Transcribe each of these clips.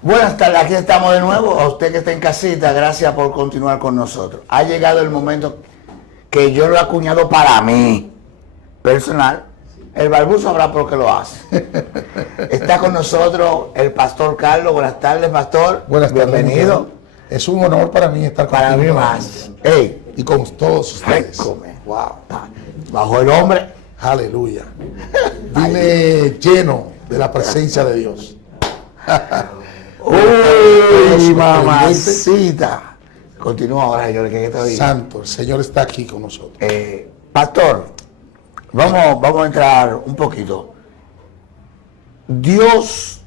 Buenas tardes, aquí estamos de nuevo. A usted que está en casita, gracias por continuar con nosotros. Ha llegado el momento que yo lo he acuñado para mí, personal. El Balbú sabrá por qué lo hace. Está con nosotros el pastor Carlos. Buenas tardes, pastor. Buenas tardes. Bienvenido. Es un honor para mí estar contigo. Para mí más. Ey, y con todos ustedes. Wow. Bajo el hombre. Aleluya. Vine lleno de la presencia de Dios. Uy, mamacita. Continúa ahora, señor, que te digo. Santo, el Señor está aquí con nosotros. Pastor, vamos a entrar un poquito. Dios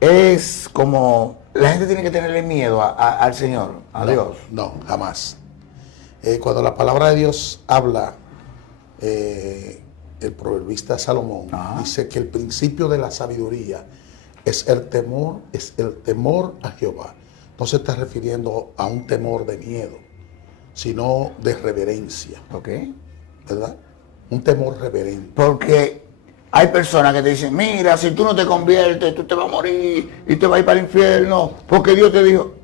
es como... La gente tiene que tenerle miedo al Señor, a Dios. No, jamás. Cuando la palabra de Dios habla, el proverbista Salomón dice que el principio de la sabiduría es el temor a Jehová. No se está refiriendo a un temor de miedo, sino de reverencia. ¿Ok? ¿Verdad? Un temor reverente. Porque hay personas que te dicen, mira, si tú no te conviertes, tú te vas a morir y te vas a ir para el infierno, porque Dios te dijo.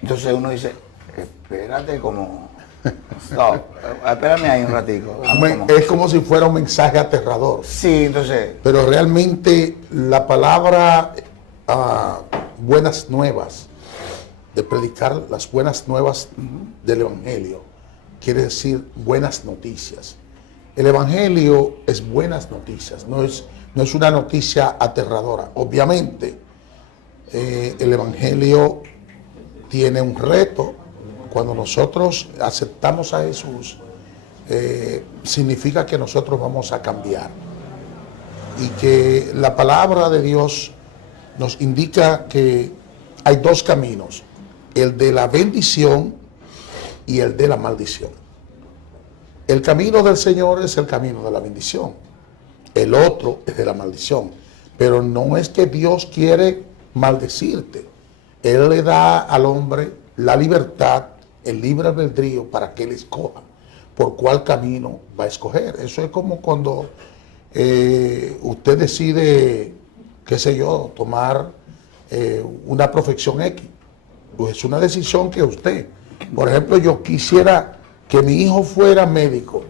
Entonces uno dice, espérate como... No, espérame ahí un ratico. Es como si fuera un mensaje aterrador. Sí, entonces... Pero realmente la palabra buenas nuevas, de predicar las buenas nuevas del Evangelio, quiere decir buenas noticias. El Evangelio es buenas noticias, no es una noticia aterradora. Obviamente, el Evangelio tiene un reto. Cuando nosotros aceptamos a Jesús, significa que nosotros vamos a cambiar. Y que la palabra de Dios nos indica que hay dos caminos, el de la bendición y el de la maldición. El camino del Señor es el camino de la bendición. El otro es de la maldición. Pero no es que Dios quiere maldecirte. Él le da al hombre la libertad, el libre albedrío para que él escoja por cuál camino va a escoger. Eso es como cuando usted decide, qué sé yo, tomar una profesión X. Pues es una decisión que usted. Por ejemplo, yo quisiera que mi hijo fuera médico,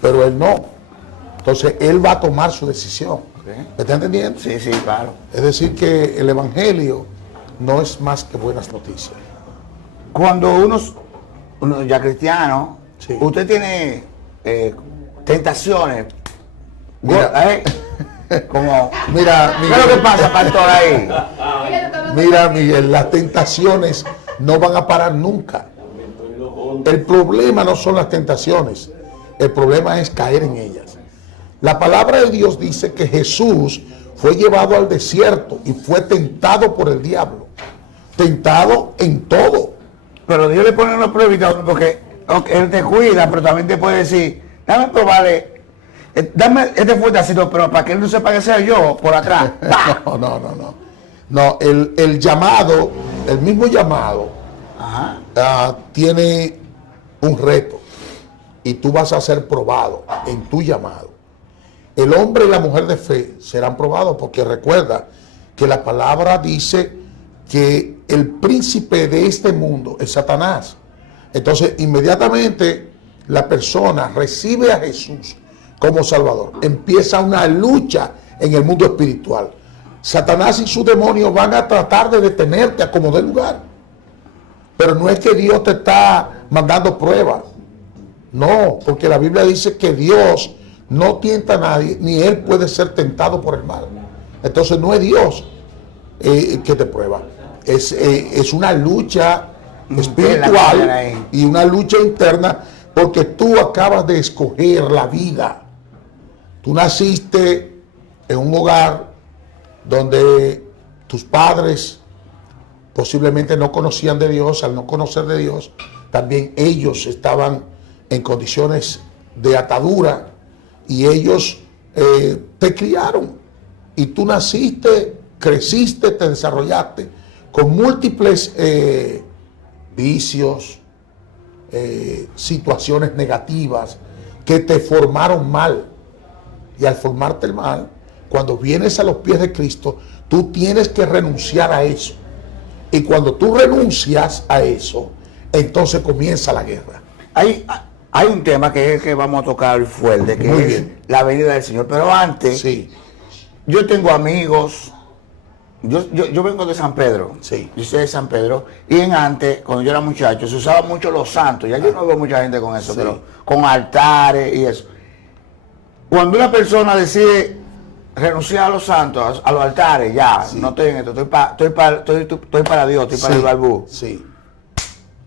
pero él no. Entonces, él va a tomar su decisión. ¿Me está entendiendo? Sí, sí, claro. Es decir, que el Evangelio no es más que buenas noticias. Cuando uno ya cristiano, Sí. usted tiene tentaciones. Mira. Como, Mira, ¿qué es lo que pasa, pastor, ahí? Mira, Miguel, las tentaciones no van a parar nunca. El problema no son las tentaciones, el problema es caer en ellas. La palabra de Dios dice que Jesús fue llevado al desierto y fue tentado por el diablo. Tentado en todo. Pero Dios le pone una pruebita porque Él te cuida, pero también te puede decir, dame probarle, dame este fuertecito, pero para que Él no sepa que sea yo, por atrás. No, el llamado, el mismo llamado, tiene un reto y tú vas a ser probado en tu llamado. El hombre y la mujer de fe serán probados porque recuerda que la palabra dice que el príncipe de este mundo es Satanás. Entonces, inmediatamente la persona recibe a Jesús como Salvador. Empieza una lucha en el mundo espiritual. Satanás y sus demonios van a tratar de detenerte a como dé lugar. Pero no es que Dios te está mandando pruebas. No, porque la Biblia dice que Dios no tienta a nadie, ni Él puede ser tentado por el mal. Entonces no es Dios que te prueba. Es una lucha espiritual y una lucha interna, porque tú acabas de escoger la vida. Tú naciste en un hogar donde tus padres posiblemente no conocían de Dios. Al no conocer de Dios, también ellos estaban en condiciones de atadura y ellos te criaron. Y tú naciste, creciste, te desarrollaste con múltiples vicios, situaciones negativas que te formaron mal. Y al formarte mal, cuando vienes a los pies de Cristo, tú tienes que renunciar a eso. Y cuando tú renuncias a eso, entonces comienza la guerra. Hay un tema que es el que vamos a tocar fuerte, que Muy es bien. la venida del Señor. Pero antes, Sí, yo tengo amigos, yo vengo de San Pedro, Sí. yo soy de San Pedro, y antes, cuando yo era muchacho, se usaban mucho los santos, ya yo no veo mucha gente con eso, Sí. pero con altares y eso. Cuando una persona decide renunciar a los santos, a los altares, ya, Sí. no estoy en esto, estoy para Dios, estoy para el balbú, sí.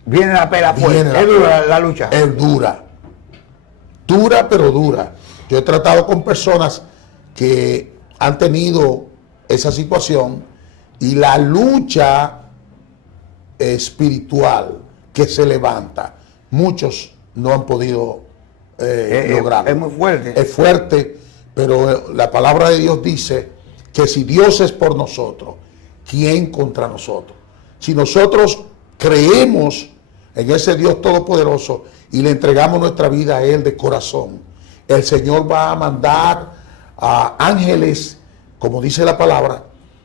viene la pela Viene fuerte, la es dura pela. la lucha. Es dura. Dura, pero dura. Yo he tratado con personas que han tenido esa situación y la lucha espiritual que se levanta, muchos no han podido lograrlo. Es muy fuerte. Es fuerte, pero la palabra de Dios dice que si Dios es por nosotros, ¿quién contra nosotros? Si nosotros creemos en ese Dios todopoderoso y le entregamos nuestra vida a Él de corazón, el Señor va a mandar a ángeles, como dice la palabra,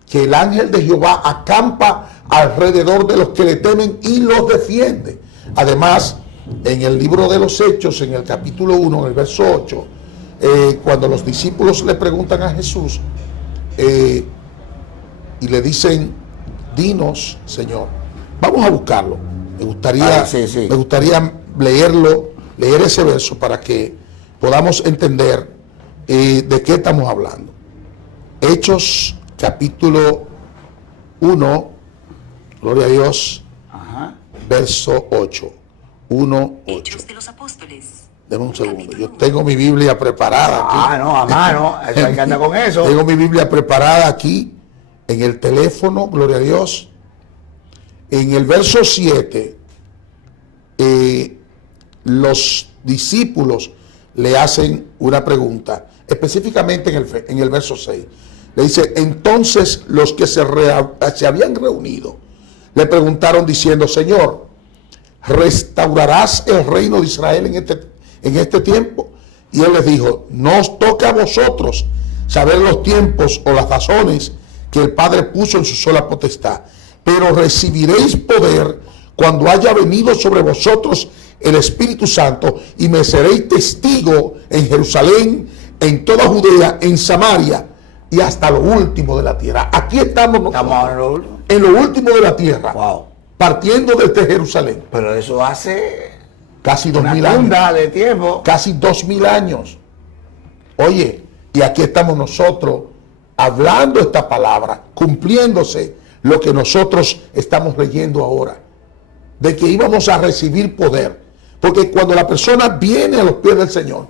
que el ángel de Jehová acampa alrededor de los que le temen y los defiende. Además, en el libro de los Hechos, en el capítulo 1, en el verso 8, cuando los discípulos le preguntan a Jesús y le dicen, dinos, Señor, vamos a buscarlo. Me gustaría, sí. me gustaría leer ese verso para que podamos entender de qué estamos hablando. Hechos capítulo 1, gloria a Dios, Ajá. verso 8. 1, 8. Hechos de los Apóstoles. Deme un segundo. Yo tengo mi Biblia preparada aquí. No, a mano, eso hay que andar con eso. Tengo mi Biblia preparada aquí en el teléfono, gloria a Dios. En el verso 7, los discípulos le hacen una pregunta, específicamente en el verso 6. Le dice, entonces los que se habían reunido le preguntaron diciendo, Señor, ¿restaurarás el reino de Israel en este tiempo? Y él les dijo, no os toca a vosotros saber los tiempos o las razones que el Padre puso en su sola potestad, pero recibiréis poder cuando haya venido sobre vosotros el Espíritu Santo y me seréis testigo en Jerusalén, en toda Judea, en Samaria y hasta lo último de la tierra. Aquí estamos nosotros, Estamos en lo último. en lo último de la tierra, Wow. partiendo desde Jerusalén. Pero eso hace Casi una 2000 años. tunda de tiempo. Casi 2000 años. Oye, y aquí estamos nosotros hablando esta palabra, cumpliéndose lo que nosotros estamos leyendo ahora, de que íbamos a recibir poder. Porque cuando la persona viene a los pies del Señor,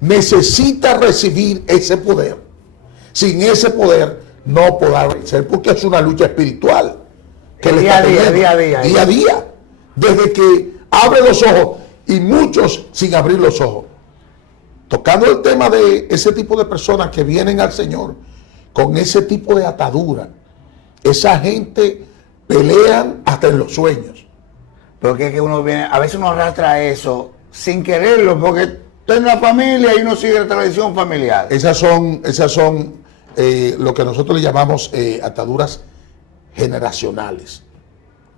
necesita recibir ese poder. Sin ese poder no podrá vencer, porque es una lucha espiritual. Que le Día está a día, teniendo, día a día. día a día, desde que abre los ojos y muchos sin abrir los ojos. Tocando el tema de ese tipo de personas que vienen al Señor con ese tipo de atadura, esa gente pelean hasta en los sueños. Porque es que uno viene, a veces uno arrastra eso sin quererlo, porque está en la familia y uno sigue la tradición familiar. Esas son lo que nosotros le llamamos ataduras generacionales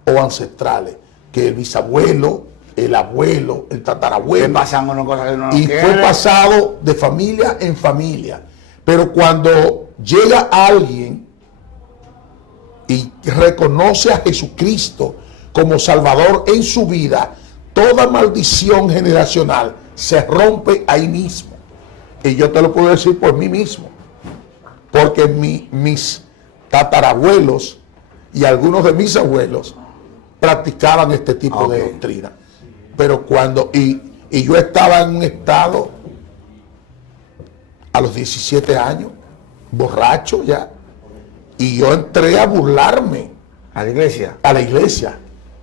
o ancestrales, que el bisabuelo, el abuelo, el Que tatarabuelo, pasan unas cosas que uno no y quiere. fue pasado de familia en familia. Pero cuando llega alguien y reconoce a Jesucristo como Salvador en su vida, toda maldición generacional se rompe ahí mismo. Y yo te lo puedo decir por mí mismo, porque mis tatarabuelos y algunos de mis abuelos practicaban este tipo de doctrina. Pero cuando, y yo estaba en un estado a los 17 años, borracho ya, y yo entré a burlarme A la iglesia. a la iglesia.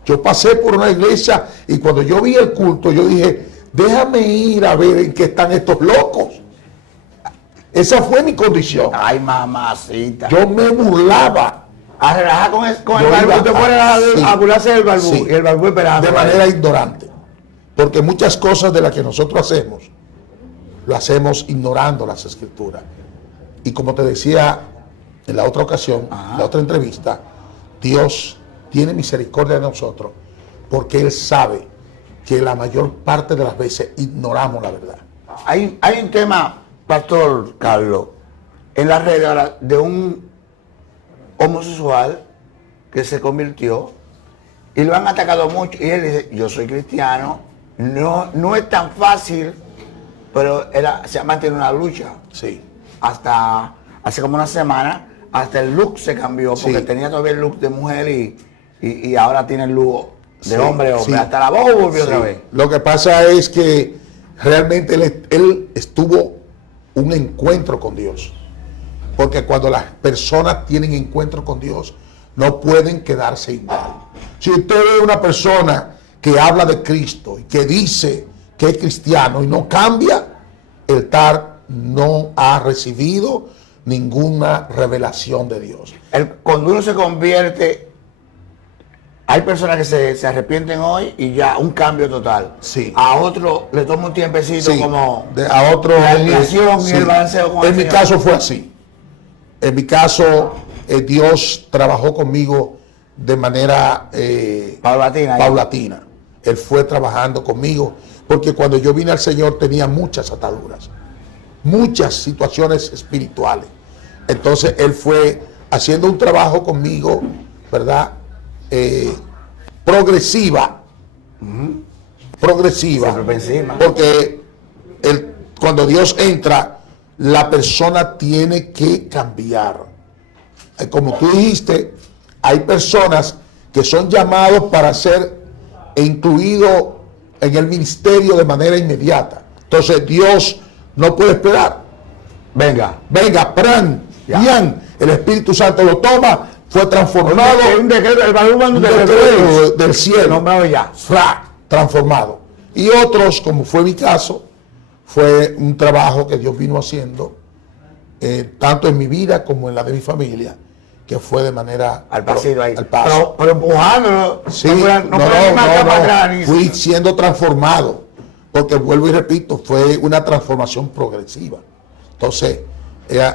Yo pasé por una iglesia y cuando yo vi el culto, yo dije, déjame ir a ver en qué están estos locos. Esa fue mi condición. Ay, mamacita. Yo me burlaba A relajar con el Yo balbú. iba Usted fuera sí. a burlarse del balbú. Sí. Y el balbú esperaba. de manera ignorante. Porque muchas cosas de las que nosotros hacemos, lo hacemos ignorando las escrituras. Y como te decía en la otra ocasión, en la otra entrevista, Dios tiene misericordia de nosotros porque Él sabe que la mayor parte de las veces ignoramos la verdad. Hay un tema, Pastor Carlos, en las redes ahora de un homosexual que se convirtió y lo han atacado mucho y él dice, yo soy cristiano, no es tan fácil, pero se ha mantenido una lucha. Sí. Hasta hace como una semana, hasta el look se cambió, porque Sí. tenía todavía el look de mujer y ahora tiene el look de Sí, hombre, sí. hasta la voz volvió Sí. otra vez. Lo que pasa es que realmente él estuvo un encuentro con Dios. Porque cuando las personas tienen encuentro con Dios, no pueden quedarse igual. Si usted ve una persona que habla de Cristo y que dice que es cristiano y no cambia, el tal no ha recibido ninguna revelación de Dios. Cuando uno se convierte, hay personas que se arrepienten hoy y ya un cambio total. Sí. A otro le toma un tiempecito Sí, como a otro la alineación y sí. el balanceo con En el mi Señor. caso fue así. En mi caso, Dios trabajó conmigo de manera paulatina. paulatina. Él fue trabajando conmigo, porque cuando yo vine al Señor tenía muchas ataduras, muchas situaciones espirituales. Entonces Él fue haciendo un trabajo conmigo, ¿verdad? Progresiva. Progresiva. Siempre por encima. Porque cuando Dios entra, la persona tiene que cambiar. Como tú dijiste, hay personas que son llamados para ser incluidos en el ministerio de manera inmediata. Entonces Dios no puede esperar. Venga. Venga, pran, Ya. bien, el Espíritu Santo lo toma, fue transformado. Un decreto, el valor Un un decreto del cielo. nombrado ya. ¡Fra! Transformado. Y otros, como fue mi caso, fue un trabajo que Dios vino haciendo, tanto en mi vida como en la de mi familia, que fue de manera Al pasito ahí. al paso. Pero empujándolo. Sí, no fue ni marcha para atrás, ni- fui siendo transformado, porque vuelvo y repito, fue una transformación progresiva. Entonces,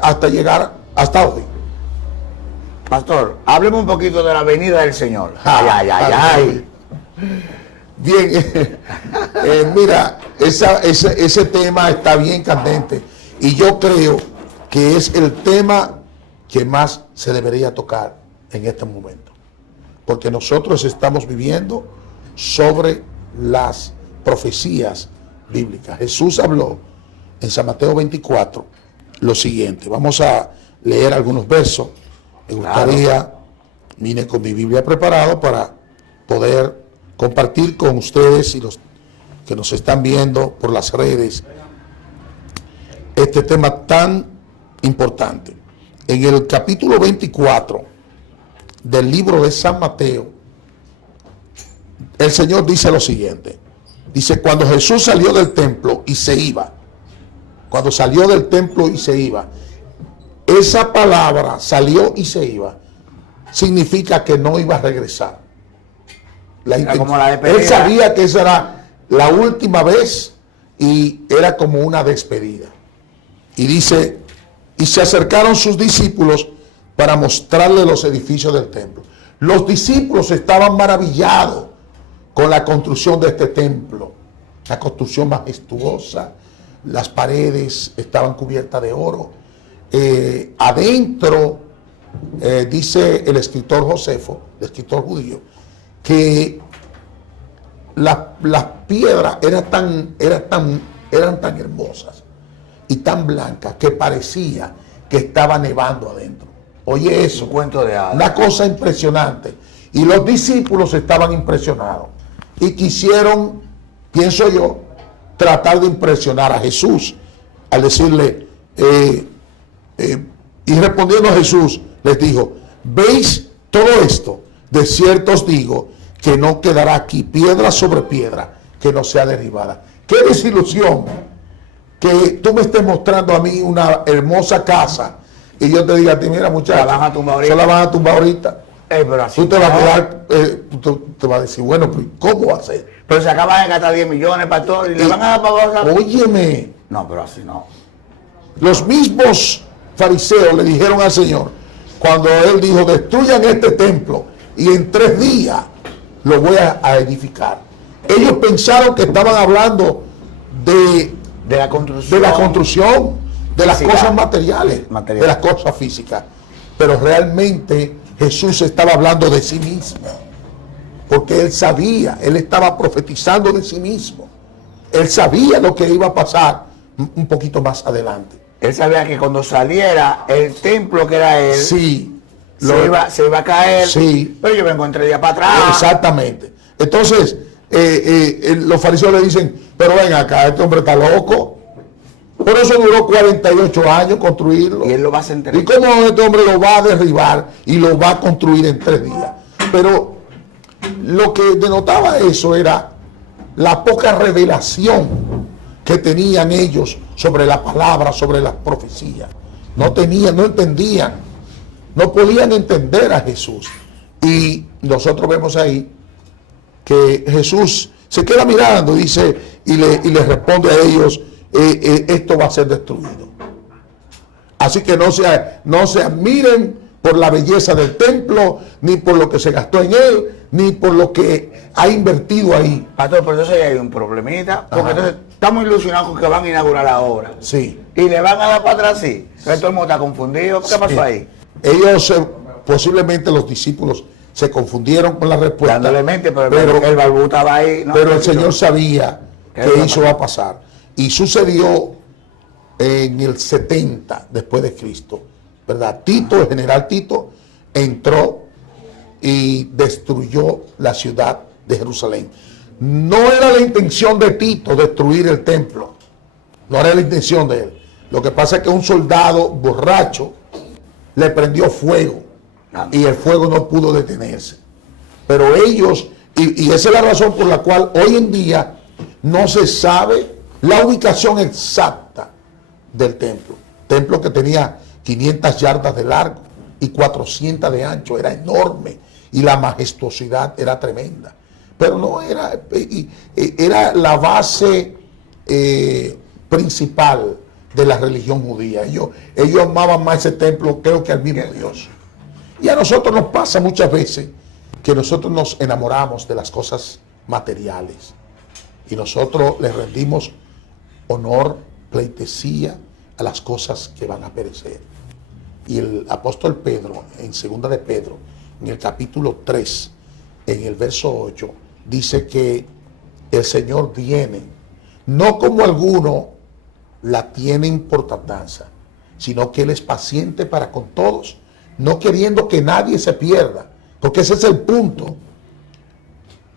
hasta llegar hasta hoy. Pastor, hablemos un poquito de la venida del Señor. Ay, ay. Bien, mira, ese tema está bien candente y yo creo que es el tema que más se debería tocar en este momento, porque nosotros estamos viviendo sobre las profecías bíblicas. Jesús habló en San Mateo 24 lo siguiente. Vamos a leer algunos versos. Me gustaría, vine con mi Biblia preparado para poder compartir con ustedes y los que nos están viendo por las redes este tema tan importante. En el capítulo 24 del libro de San Mateo, el Señor dice lo siguiente. Dice, cuando Jesús salió del templo y se iba, cuando salió del templo y se iba, esa palabra salió y se iba, significa que no iba a regresar. Como la despedida. Él sabía que esa era la última vez y era como una despedida. Y dice, y se acercaron sus discípulos para mostrarle los edificios del templo. Los discípulos estaban maravillados con la construcción de este templo, la construcción majestuosa, las paredes estaban cubiertas de oro. Adentro, dice el escritor Josefo, el escritor judío, que las piedras eran tan hermosas y tan blancas que parecía que estaba nevando adentro. Oye eso, Un cuento de hadas. una cosa impresionante. Y los discípulos estaban impresionados y quisieron, pienso yo, tratar de impresionar a Jesús al decirle, y respondiendo a Jesús, les dijo, ¿veis todo esto? De cierto os digo que no quedará aquí piedra sobre piedra que no sea derribada. ¡Qué desilusión! Que tú me estés mostrando a mí una hermosa casa y yo te diga a ti, mira muchacho, La van a tumbar ahorita. se la van a tumbar ahorita. Pero así Tú te vas a no. quedar, tú te vas a decir, bueno, pues, ¿cómo va a ser? Pero se acaban de gastar 10 millones, pastor, y le van a dar para abajo. Óyeme, No, pero así no. los mismos fariseos le dijeron al Señor, cuando él dijo, destruyan este templo y en 3 días lo voy a edificar. Ellos pensaron que estaban hablando de la construcción, de las física, cosas materiales, de las cosas físicas. Pero realmente Jesús estaba hablando de sí mismo, porque él sabía, él estaba profetizando de sí mismo. Él sabía lo que iba a pasar un poquito más adelante. Él sabía que cuando saliera el templo que era él, sí, se iba a caer. Sí. Pero yo me encontré ya para atrás. Exactamente. Entonces, los fariseos le dicen, pero ven acá, este hombre está loco. Por eso duró 48 años construirlo. Y él lo va a sentenciar. ¿Y cómo este hombre lo va a derribar y lo va a construir en 3 días? Pero lo que denotaba eso era la poca revelación que tenían ellos sobre la palabra, sobre las profecías. No entendían, no podían entender a Jesús. Y nosotros vemos ahí que Jesús se queda mirando, dice, y le responde a ellos, esto va a ser destruido. Así que no se admiren por la belleza del templo, ni por lo que se gastó en él, ni por lo que ha invertido ahí. Pastor, pero entonces ahí hay un problemita, porque entonces estamos ilusionados con que van a inaugurar la obra. Sí. Y le van a dar para atrás, sí. Pero todo el mundo está confundido. ¿Qué pasó ahí? Ellos, posiblemente los discípulos, se confundieron con la respuesta. Dándole mente, pero el barbú estaba ahí. Pero el Señor sabía que eso va a pasar. Y sucedió en el 70 después de Cristo, ¿verdad? Tito, el general Tito, entró y destruyó la ciudad de Jerusalén. No era la intención de Tito destruir el templo, no era la intención de él. Lo que pasa es que un soldado borracho le prendió fuego y el fuego no pudo detenerse. Pero ellos, y esa es la razón por la cual hoy en día no se sabe la ubicación exacta del templo. Templo que tenía 500 yardas de largo y 400 de ancho, era enorme y la majestuosidad era tremenda. Pero no era, era la base principal de la religión judía. Ellos amaban más ese templo, creo, que al mismo Dios. Y a nosotros nos pasa muchas veces que nosotros nos enamoramos de las cosas materiales y nosotros les rendimos honor, pleitesía a las cosas que van a perecer. Y el apóstol Pedro, en 2 de Pedro, en el capítulo 3, en el verso 8, dice que el Señor viene, no como algunos la tienen por tardanza, sino que Él es paciente para con todos, no queriendo que nadie se pierda, porque ese es el punto,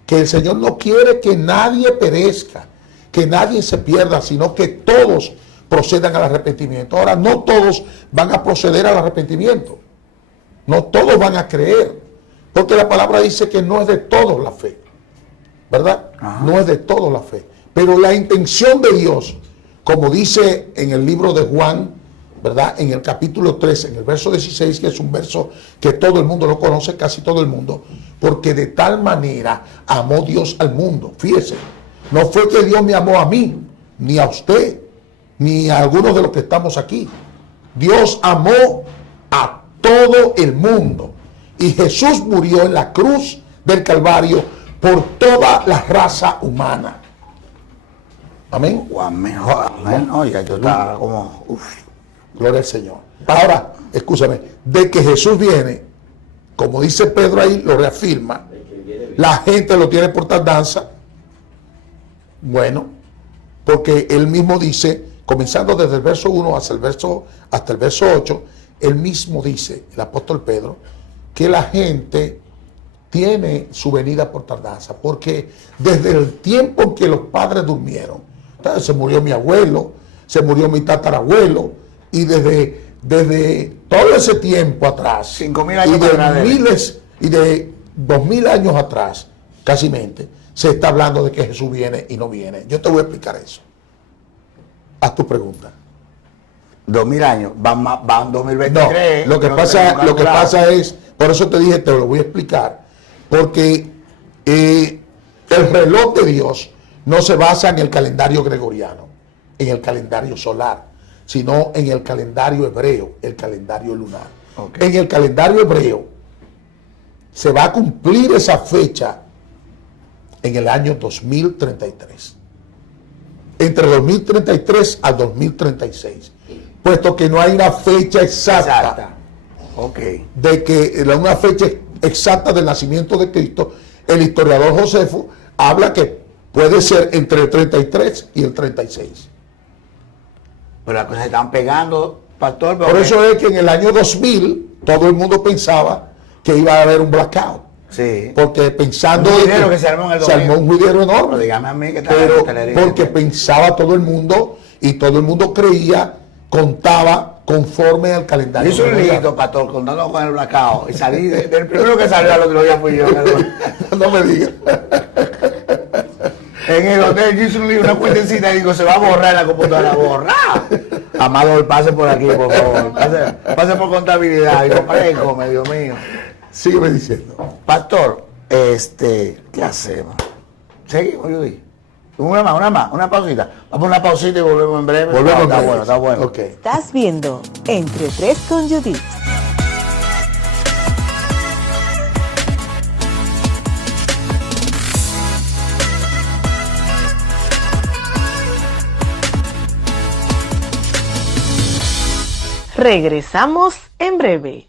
que el Señor no quiere que nadie perezca, que nadie se pierda, sino que todos procedan al arrepentimiento. Ahora, no todos van a proceder al arrepentimiento, no todos van a creer, porque la palabra dice que no es de todos la fe, ¿verdad? Ajá. No es de todos la fe, pero la intención de Dios, como dice en el libro de Juan, ¿verdad? En el capítulo 3, en el verso 16, que es un verso que todo el mundo lo conoce, casi todo el mundo, porque de tal manera amó Dios al mundo. Fíjese, no fue que Dios me amó a mí, ni a usted, ni a algunos de los que estamos aquí. Dios amó a todo el mundo. Y Jesús murió en la cruz del Calvario por toda la raza humana. Amén. Amén. Amén. Oye, yo estaba como... Gloria al Señor. Ahora, escúchame, de que Jesús viene, como dice Pedro ahí, lo reafirma, la gente lo tiene por tardanza. Bueno, porque él mismo dice, comenzando desde el verso 1 hasta el verso 8, él mismo dice, el apóstol Pedro, que la gente tiene su venida por tardanza, porque desde el tiempo en que los padres durmieron, entonces se murió mi abuelo, se murió mi tatarabuelo, y desde todo ese tiempo atrás, 5,000 años y de 2,000 años atrás, casi mente, se está hablando de que Jesús viene y no viene. Yo te voy a explicar eso. Haz tu pregunta. 2,000 años, van 2023. No, lo que pasa es, por eso te dije, te lo voy a explicar, porque el reloj de Dios no se basa en el calendario gregoriano, en el calendario solar, sino en el calendario hebreo, el calendario lunar. Ok. En el calendario hebreo se va a cumplir esa fecha en el año 2033. Entre 2033 al 2036. Puesto que no hay una fecha exacta. Ok. De que una fecha exacta del nacimiento de Cristo, el historiador Josefo habla que puede ser entre el 33 y el 36. Pero las cosas se están pegando, pastor. Por eso es que en el año 2000 todo el mundo pensaba que iba a haber un blackout. Sí. Porque pensando Un juidero que se armó en el se armó un juidero Pero enorme. dígame a mí que está en Pero la hostelería. porque pensaba todo el mundo y todo el mundo creía, contaba conforme al calendario. Yo hice un gregoriano. lito, pastor, contando con el blackout. Y salí, del primero que salió al otro día fui yo. No me digas. En el hotel yo hice un libro, una cuentecita y digo, se va a borrar la computadora, borrar. Amador, pase por aquí, por favor. Pase por contabilidad. Digo, précome, Dios mío. Sígueme diciendo. Pastor, ¿qué hacemos? Seguimos, Judy. Una pausita. Vamos a una pausita y volvemos en breve. Volvemos Está en breve. bueno, está bueno. Ok. Estás viendo Entre Tres con Judith. Regresamos en breve.